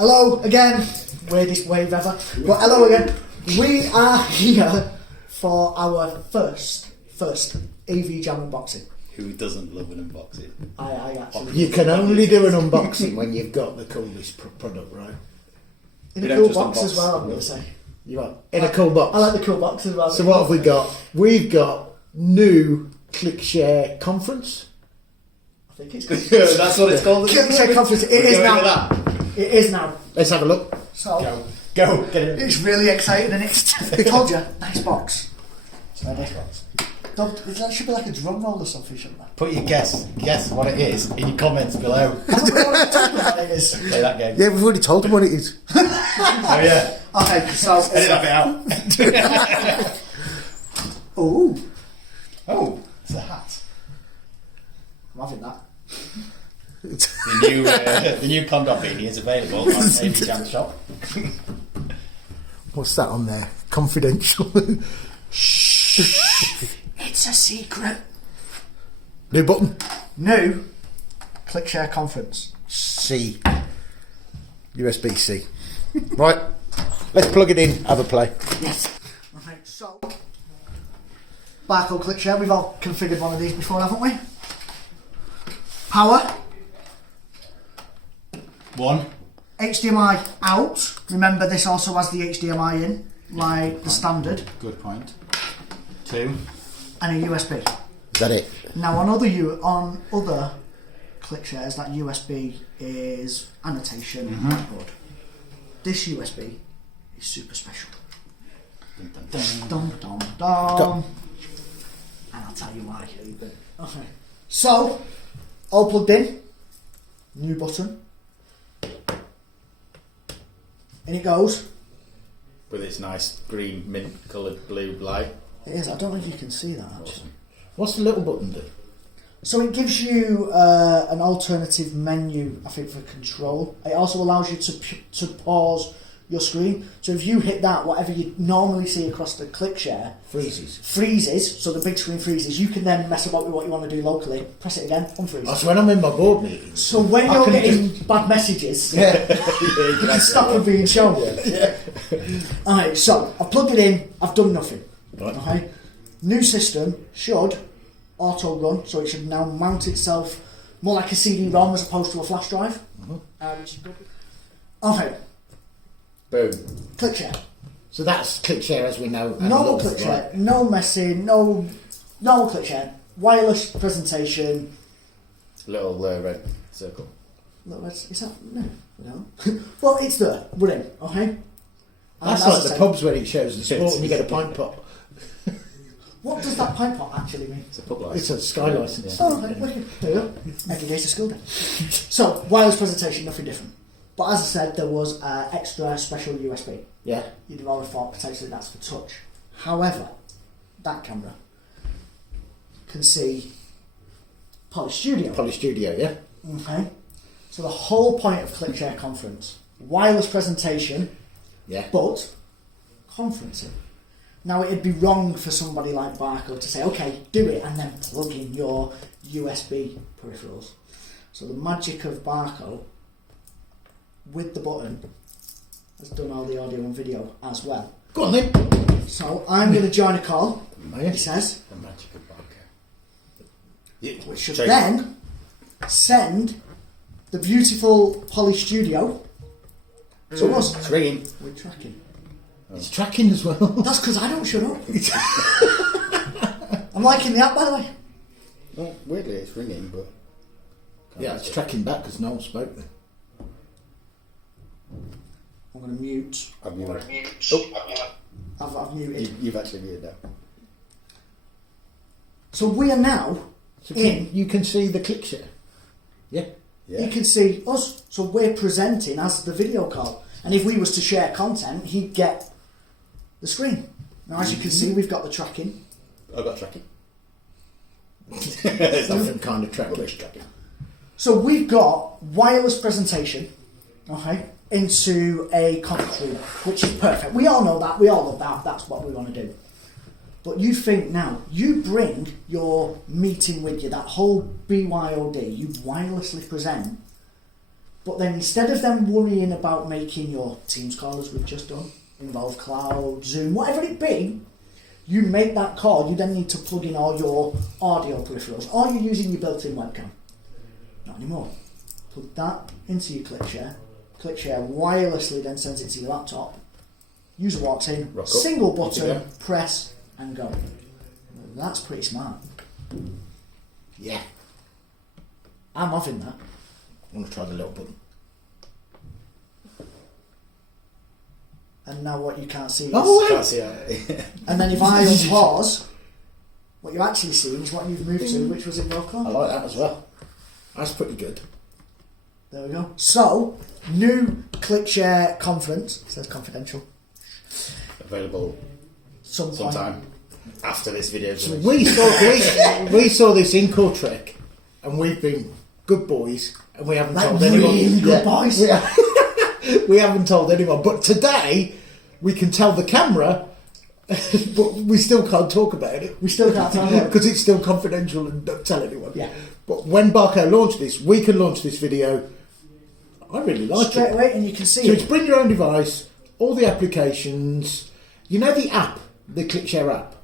Hello again, weirdest wave ever, but hello again. We are here for our first AV Jam unboxing. Who doesn't love an unboxing? I actually. You can only do an unboxing when you've got the coolest product, right? In a cool box as well, I'm going to say. You want in a cool box? I like the cool box as well. So what have we got? We've got new ClickShare Conference. I think it's called. That's what it's called. ClickShare Conference. It is now. It is now. Let's have a look. So Go. Get it. It's really exciting, and it's. I told you, nice box. It's a nice box. That should be like a drum roll or something, shouldn't it? Put your guess what it is in your comments below. I don't know what it is. Play that game. Yeah, we've already told them what it is. Oh yeah. Okay, so Edit that bit out. Oh, it's a hat. I'm having that. The new condom beanie is available on AV Jam Shop. What's that on there? Confidential. Shh. It's a secret. New button. New ClickShare Conference. C. USB-C. Right. Let's plug it in. Have a play. Yes. Okay, so Barco ClickShare. We've all configured one of these before, haven't we? Power. One. HDMI out. Remember, this also has the HDMI in, like the standard. Good point. Two. And a USB. Is that it? Now on other ClickShares, that USB is annotation whiteboard. This USB is super special. Dum, dum, dum. And I'll tell you why. Okay. So, all plugged in. New button. In it goes. With its nice green, mint coloured blue light. It is. I don't know if you can see that actually. Awesome. What's the little button do? So it gives you an alternative menu, I think, for control. It also allows you to pause your screen. So if you hit that, whatever you normally see across the ClickShare freezes. So the big screen freezes. You can then mess about with what you want to do locally. Press it again, unfreeze. That's when I'm in my board meeting. So when you're getting bad messages, you can stop them being shown. Yeah. Alright, so I've plugged it in. I've done nothing. Right. Okay. New system should auto run, so it should now mount itself more like a CD-ROM as opposed to a flash drive. Which is good. Okay. Boom. ClickShare. So that's ClickShare as we know. Normal ClickShare. Right. No messing. No. Normal ClickShare. Wireless presentation. Little red circle. Look, is that no? Well, it's there. We're in. Okay. That's like the pubs where it shows the sport and you get a pint pot. What does that pint pot actually mean? It's a pub license. It's a Sky license. Oh, okay, wicked. There you go. Every day's a school day. So, wireless presentation, nothing different. But as I said, there was extra special USB. Yeah. You'd have already thought potentially that's for touch. However, that camera can see Poly Studio. Poly Studio, yeah. Okay. So the whole point of ClickShare Conference, wireless presentation, yeah, but conferencing. Now it'd be wrong for somebody like Barco to say, okay, do it and then plug in your USB peripherals. So the magic of Barco with the button has done all the audio and video as well. Go on then. So I'm going to join a call, Yeah. he says, The magic of Barco. Yeah. which should then send the beautiful Poly Studio to us. It's ringing. We're tracking. It's tracking as well. That's because I don't shut up. I'm liking the app, by the way. Well, weirdly, it's ringing, but Yeah, it's tracking back because no one spoke then. I'm going to mute. I've muted. I've muted. You've actually muted now. So we are now So in. you can see the ClickShare. Yeah. Yeah. You can see us. So we're presenting as the video call. And if we was to share content, he'd get the screen. Now, as you can see, we've got the tracking. I've got tracking. It's different kind of tracking. So we've got wireless presentation, okay, into a conference room, which is perfect. We all know that. We all love that. That's what we want to do. But you think now, you bring your meeting with you, that whole BYOD, you wirelessly present But then instead of them worrying about making your Teams call, as we've just done, involve cloud, Zoom, whatever it be, you make that call, you then need to plug in all your audio peripherals, or you're using your built-in webcam. Not anymore. Plug that into your ClickShare. ClickShare wirelessly then sends it to your laptop. User walks in, Rock up, single good to button, go. press and go. That's pretty smart. Yeah. I'm loving that. I want to try the little button. And now what you can't see is... Oh, Can't see it. And then if I unpause, what you're actually seeing is what you've moved to, which was in your I corner. like that as well. That's pretty good. There we go. So, new ClickShare Conference. It says confidential. Available Some point. sometime after this video. So we saw this in Cortrek, and we've been good boys, and we haven't Like told anyone. really good boys. We haven't told anyone. But today, we can tell the camera, but we still can't talk about it. We still can't tell anyone. Because it's still confidential and don't tell anyone. Yeah. But when Barco launched this, we can launch this video. I really like Straight it. away, and you can see So it. it's bring your own device, all the applications. You know the app, the ClickShare app?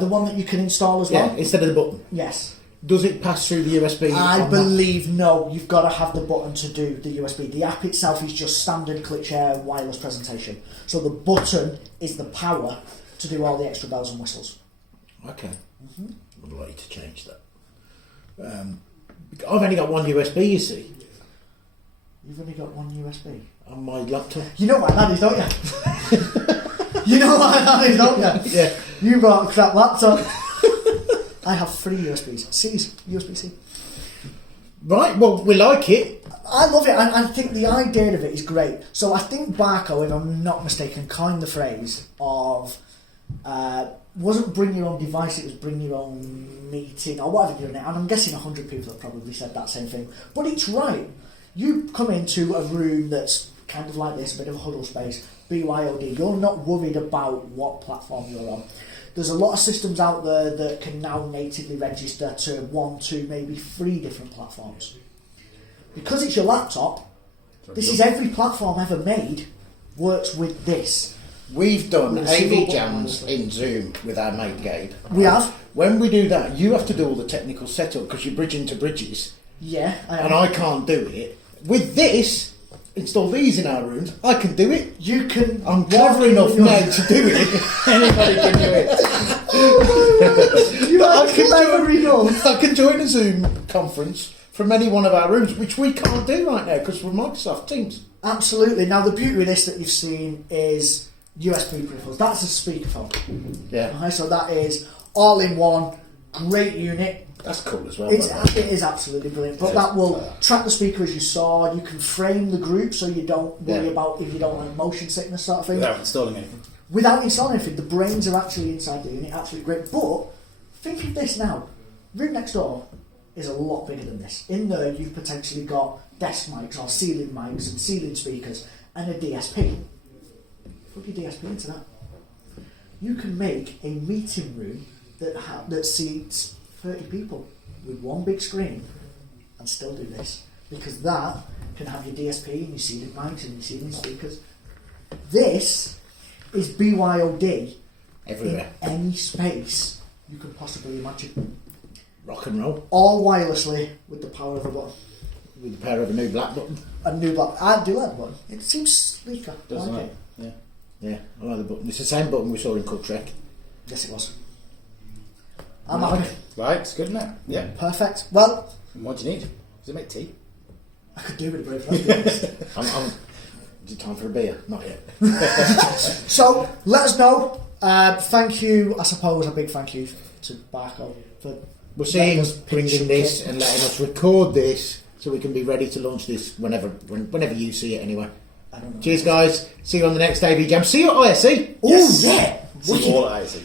The one that you can install as well? Yeah, instead of the button. Yes. Does it pass through the USB? I on believe no, you've got to have the button to do the USB. The app itself is just standard ClickShare wireless presentation. So the button is the power to do all the extra bells and whistles. that? Okay. I'd like you to change that. I've only got one USB, you see, You've only got one USB. on my laptop. You know why that is, don't you? You know why that is, don't you? Yeah. You brought a crap laptop. I have 3 USBs. C's, USB-C. Right, well, we like it. I love it. I think the idea of it is great. So I think Barco, if I'm not mistaken, coined the phrase of wasn't bring your own device, it was bring your own meeting or whatever you're in it. And I'm guessing 100 people have probably said that same thing. But it's right. You come into a room that's kind of like this, a bit of a huddle space, BYOD. You're not worried about what platform you're on. There's a lot of systems out there that can now natively register to 1, 2, maybe 3 different platforms. Because it's your laptop, this is every platform ever made works with this. We've done With a single AV button, jams obviously. in Zoom with our mate Gabe. We have? When we do that, you have to do all the technical setup because you're bridging to bridges, Yeah. and I can't do it. With this, install these in our rooms, I can do it. You can... I'm clever enough now to do it. Anybody can do it. You are I can clever enough. I can join a Zoom conference from any one of our rooms, which we can't do right now because we're Microsoft Teams. Absolutely. Now, the beauty of this that you've seen is USB peripherals. That's a speakerphone. Yeah, Okay, so that is all in one, great unit. that's cool as well. It isn't it? is absolutely brilliant. But It that is. will track the speaker as you saw. You can frame the group so you don't worry Yeah. about if you don't want motion sickness sort of thing. Without installing anything. Without installing anything, the brains are actually inside the unit. Absolutely great. But think of this now. Room next door is a lot bigger than this. In there, you've potentially got desk mics or ceiling mics and ceiling speakers and a DSP. Put your DSP into that. You can make a meeting room that seats 30 people with one big screen and still do this, because that can have your DSP and your ceiling mics and your ceiling speakers. This is BYOD Everywhere. in any space you could possibly imagine. Rock and roll All wirelessly with the power of a button. with the power of a new black button. A new black. I do like the button. It seems sleeker. I Doesn't like it? Yeah. Yeah, I like the button. It's the same button we saw in Cortrek. Yes, it was. I'm happy. Right, it's good, isn't it? Yeah. Perfect. Well, And what do you need? Does it make tea? I could do with a break. Let's be honest. Is it time for a beer? Not yet. So let us know. Thank you. I suppose a big thank you to Barco for. We're seeing letting us pitch bringing some this kit. and letting us record this so we can be ready to launch this whenever you see it anyway. I don't know. Cheers, guys. See you on the next AV Jam. See you at ISE. Oh yeah. See you all at IC.